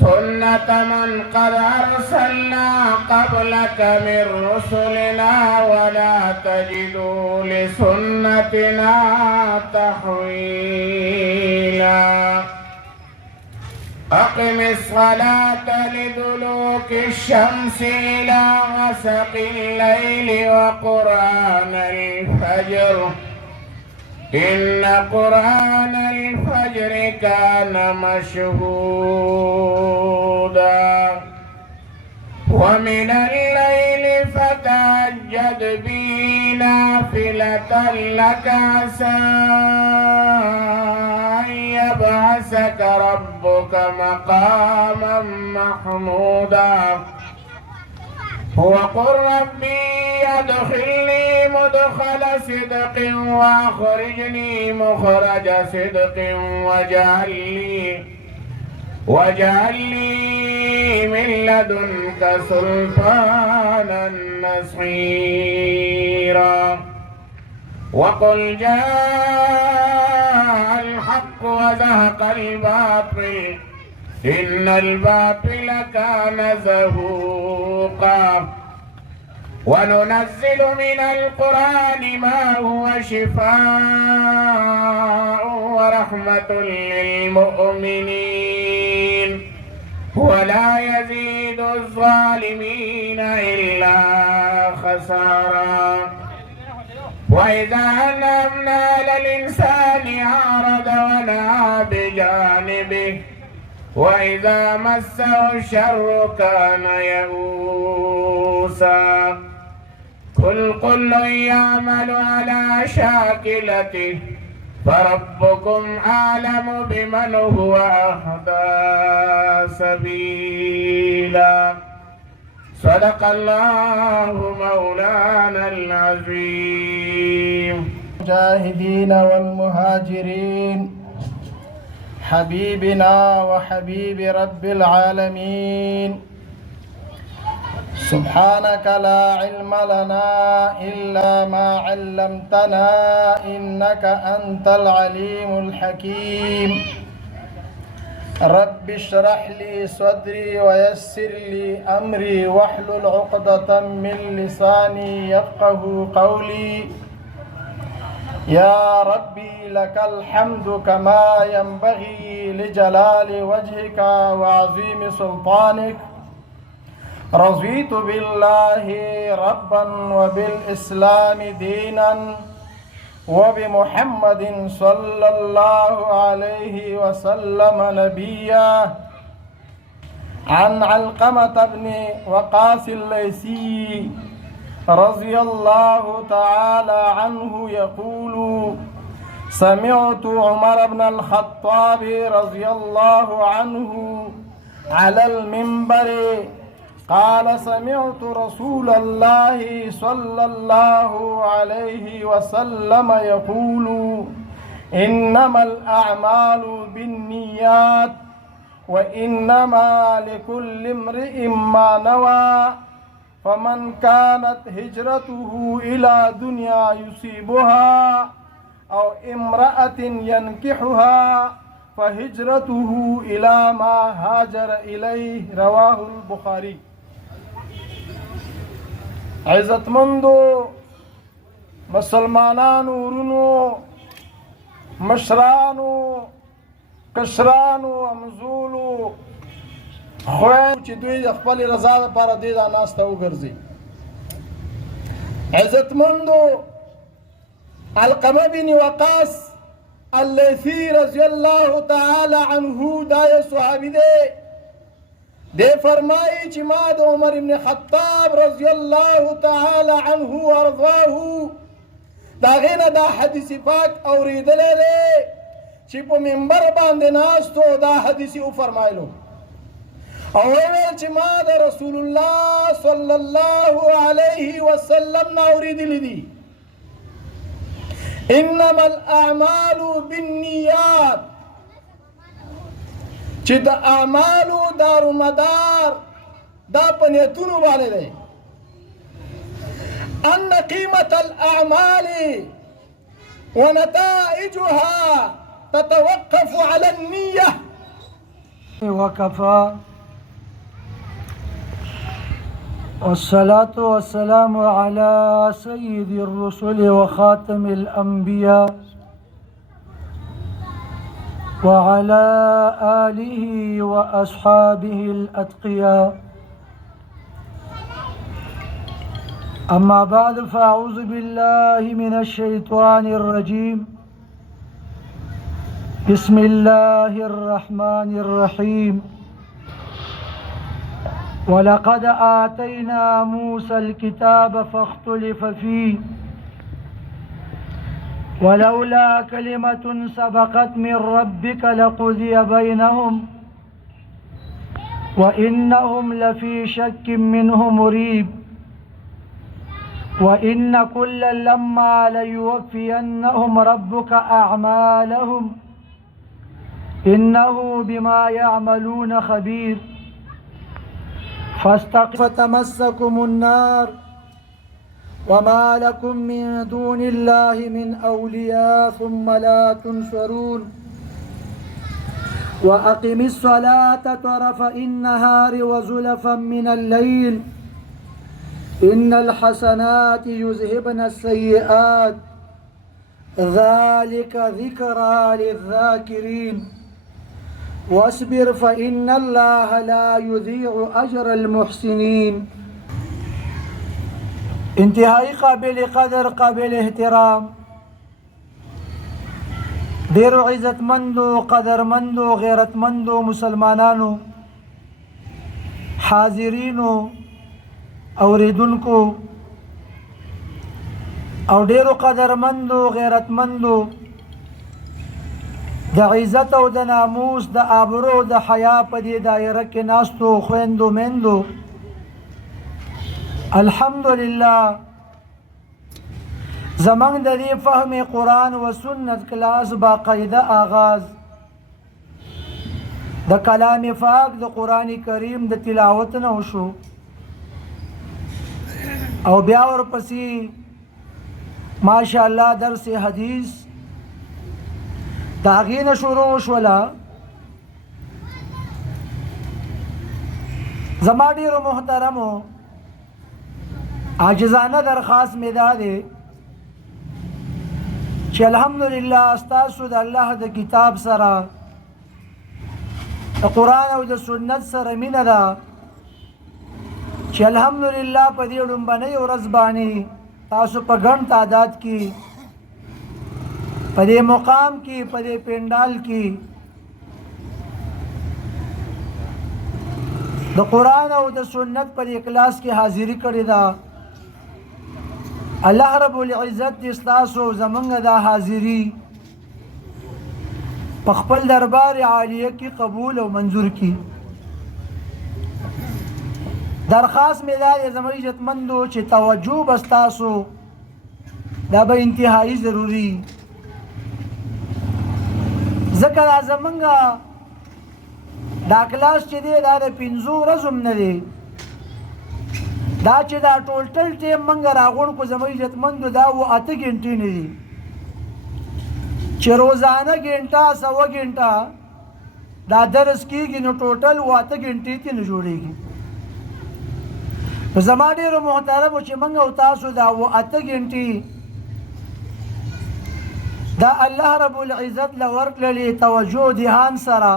سنة من قد أرسلنا قبلك من رسلنا ولا تجد لسنتنا تحويلا أقم الصلاة لدلوك الشمس إلى غسق الليل وقرآن الفجر إن قرآن الفجر كان مشهودا ومن الليل فتهجد به نافلة لك عسى أن يبعثك ربك مقاما محمودا وقل ربي أدخلني مدخل صدق وأخرجني مخرج صدق واجعل لي من لدنك سلطانا نصيرا وقل جاء الحق وزهق الباطل إن الباطل كان زهوقا وننزل من القرآن ما هو شفاء ورحمة للمؤمنين ولا يزيد الظالمين إلا خسارا وإذا أنعمنا على الإنسان أعرض ونأى بجانبه وإذا مسه الشر كان يئوسا كل يعمل على شاكلته فربكم أعلم بمن هو أهدى سبيلا صدق الله مولانا العظيم. المجاهدين والمهاجرين حبيبنا وحبيب رب العالمين سبحانك لا علم لنا إلا ما علمتنا إنك أنت العليم الحكيم رب اشرح لي صدري ويسر لي أمري واحلل عقدة من لساني يفقه قولي يا ربي لك الحمد كما ينبغي لجلال وجهك وعظيم سلطانك رضيت بالله ربا وبالإسلام دينا وبمحمد صلى الله عليه وسلم نبيا عن علقمة بن وقاص الليثي رضي الله تعالى عنه يقول سمعت عمر بن الخطاب رضي الله عنه على المنبر قال سمعت رسول الله صلى الله عليه وسلم يقول إنما الأعمال بالنيات وإنما لكل امرئ ما نوى فمن كانت هجرته إلى دنيا يصيبها أو امرأة ينكحها فهجرته إلى ما هاجر إليه رواه البخاري. عزتمندو مسلمانانو ورونو مشرانو کشرانو امزولو خوین چې دوی د خپل رضا لپاره دې دا ناسته وګرځي. عزتمندو علقمه بن وقاص الليثي رضی الله تعالی عنه دا یو صحابي دی فرمایي چې ما د عمر بن خطاب رضی الله تعالی عنه وارضاه دا غینه دا حدیث پاک اوریدلی دی چې په منبر باندې ناستو دا حدیث وفرمایلو او ویل چې ما د رسول الله صلی الله علیه وسلم نه اوریدلی دي انما الاعمال بالنیات چې د اعمالو دارومدار دا په نیتونو باندې دی ان قیمة الاعمال ونتائجها تتوقف على النية. وكفى والصلاة والسلام على سيد الرسل وخاتم الأنبياء وعلى آله وأصحابه الأتقياء. أما بعد، فأعوذ بالله من الشيطان الرجيم. بسم الله الرحمن الرحيم. ولقد آتينا موسى الكتاب فاختلف فيه ولولا كلمة سبقت من ربك لقضي بينهم وإنهم لفي شك منه مريب وإن كلا لما ليوفينهم ربك أعمالهم إنه بما يعملون خبير. فتمسكم النار وما لكم من دون الله من أولياء ثم لا تنصرون. وأقم الصلاة طرفي النهار وزلفا من الليل إن الحسنات يذهبن السيئات ذلك ذكرى للذاكرين. واصبر فإن الله لا يضيع أجر المحسنين. انتهائی قابل قدر، قابل احترام، ډیرو عزتمندو، قدرمندو، غیرتمندو مسلمانانو، حاضرینو، اوریدونکو او ډیرو قدرمندو، غیرتمندو، د عزت او د ناموس، د آبرو، د حیا په دې دایره کې ناستو خویندو میندو، الحمدلله زمانګ د دې فهم قرآن و سنت کلاس باقاعده آغاز د کلام پاک د قرآن کریم د تلاوت نه وشو او بیا ورپسې ماشاءالله درس حدیث د هغې نه شروع شوله. زما ډېرو محترمو عاجزانه درخواست مې دا دی چې الحمدلله ستاسو د الله د کتاب سره، د قرآن او د سنت سره مینه ده چې الحمدلله په دې لومبنۍ ورځ باندې تاسو په ګڼ تعداد کې په دې مقام کې، په دې پنډال کې د قرآن او د سنت په دې کلاس کې حاضري کړې ده. الله رب العزت دې ستاسو زمونږ دا حاضري په خپل دربار عالیه کې قبول او منظور کړي. درخواست مې دا دی زموږ عزتمندو چې توجه به ستاسو دا به انتهایی ضروري، ځکه دا زمونږ دا کلاس چې دی دا د 5 ورځو هم نه دی، دا چې دا ټولټل ټیم موږ راغونډ کړو زموږ عزتمندو دا 8 ګنټې نه دي چې روزانه ګنټه سوه ګنټه دا درس کېږي، نو ټوټل 8 ګنټې ته نه جوړېږي. نو زما ډېرو محترمو چې موږ او تاسو دا 8 ګنټې دا الله رب العزت له ورکړلې توجه دهان سره